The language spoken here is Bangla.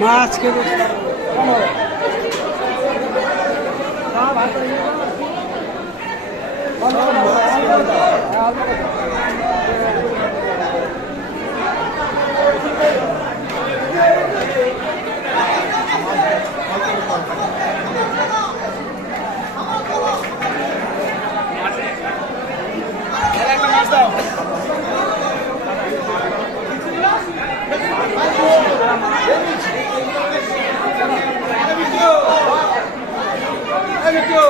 মাছ খেতে Let's go. একটু